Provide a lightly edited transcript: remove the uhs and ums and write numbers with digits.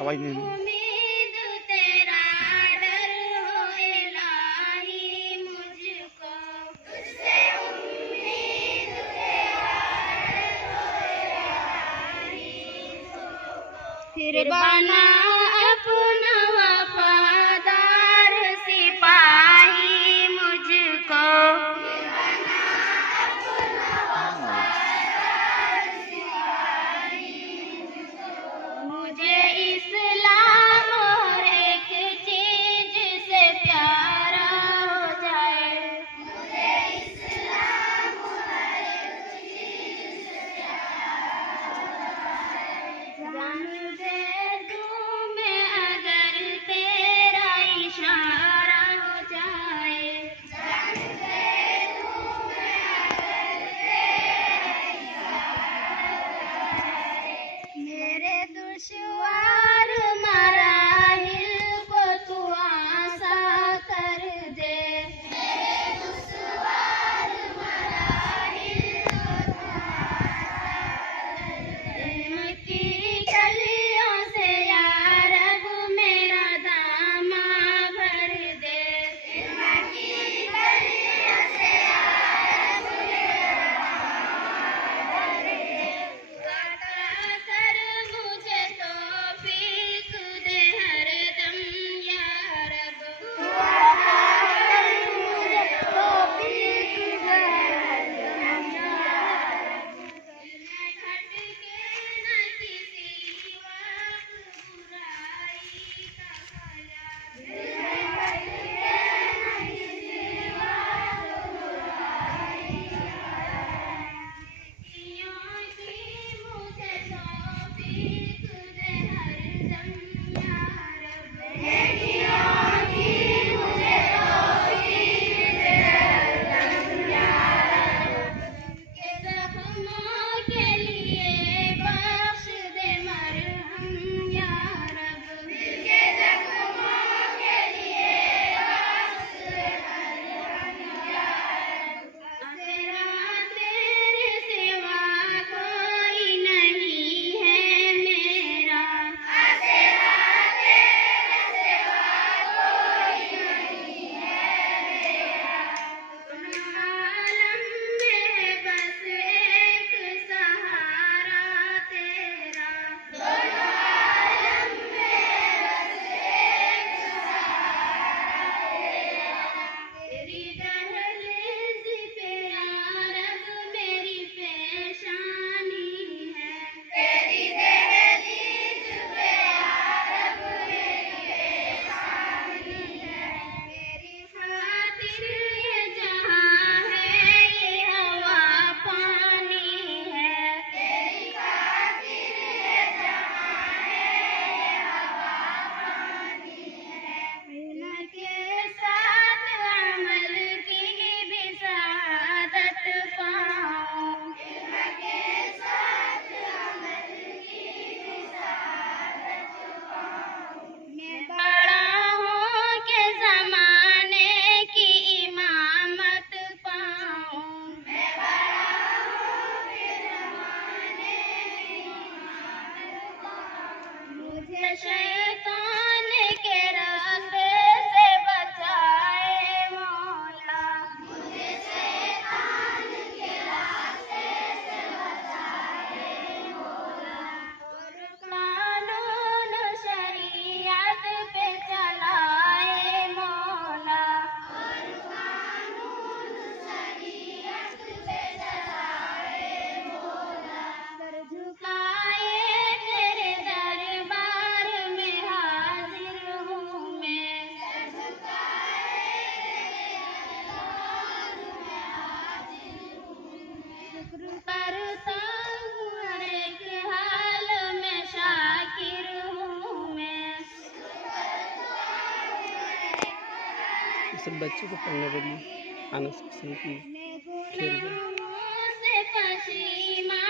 आवाज नहीं उम्मीद तेरा डर हो इलाही मुझको, तुझसे उम्मीद तेरा डर हो इलाही मुझको, फिर बना अपना वफादार सिपाही मुझको, मुझे इस्लाम और एक चीज से प्यारा हो जाए, मुझे इस्लाम और एक चीज से प्यारा हो जाए, जान दे दूं मैं अगर तेरा इशारा हो जाए, जान दे दूं मैं अगर तेरा इशारा हो जाए, मेरे दुश्वार मराहिल को तू आसा कर दे, मेरे दुश्वार मराहिल को तू आसा कर दे, की गलियों से या रब मेरा दामा भर दे, की गलियों से या रब मेरा दामा भर दे, अता कर मुझे तौफीक दे हरदम या रब, अता कर मुझे तौफीक दे हरदम या रब, दिल में खटके न किसी वक्त बुराई का ख्याल, दिल में खटके न किसी वक्त बुराई का ख्याल, नेकियों की मुझे तौफीक दे हरदम या रब, नेकियों की मुझे तौफीक दे हरदम या रब, के जख्मों के लिए बख्श दे मरहम या रब, के जख्मों के लिए बख्श दे मरहम या रब, तेरा तेरे सिवा कोई नहीं है मेरा, तेरा तेरे सिवा कोई नहीं है मेरा, तुम आलम में बस एक सहारा तेरा, दोनों आलम में बस एक सहारा तेरा, तेरी दहलीज पे या रब मेरी पेशानी है, तेरी दहलीज पे या रब मेरी पेशानी है, मेरी खातिर ये जहां है ये हवा पानी है, तेरी खातिर ये जहां है ये हवा पानी है, इल्म के साथ अमल की भी सआदत पाऊं, इल्म के साथ अमल की भी सआदत पाऊं, मैं बड़ा हूँ के ज़माने की इमामत पाऊं, मैं बड़ा हूँ के ज़माने की इमामत पाऊं, मुझे शैतान के रास्ते से बचाए मौला, मुझे शैतान के रास्ते से बचाए मौला, और कानून शरीयत पे चलाए मौला, और कानून शरीयत पे चलाए मौला, सर झुकाए तेरे दरबार में हाजिर हूँ मैं, सर झुकाए तेरे दरबार में हाजिर हूँ मैं, शुक्र करता हूँ हर एक हाल में शाकिर हूँ मैं, सब बच्चों को पढ़ने के लिए आना सब सही की खेल रहे। गुनाहों से पसीमा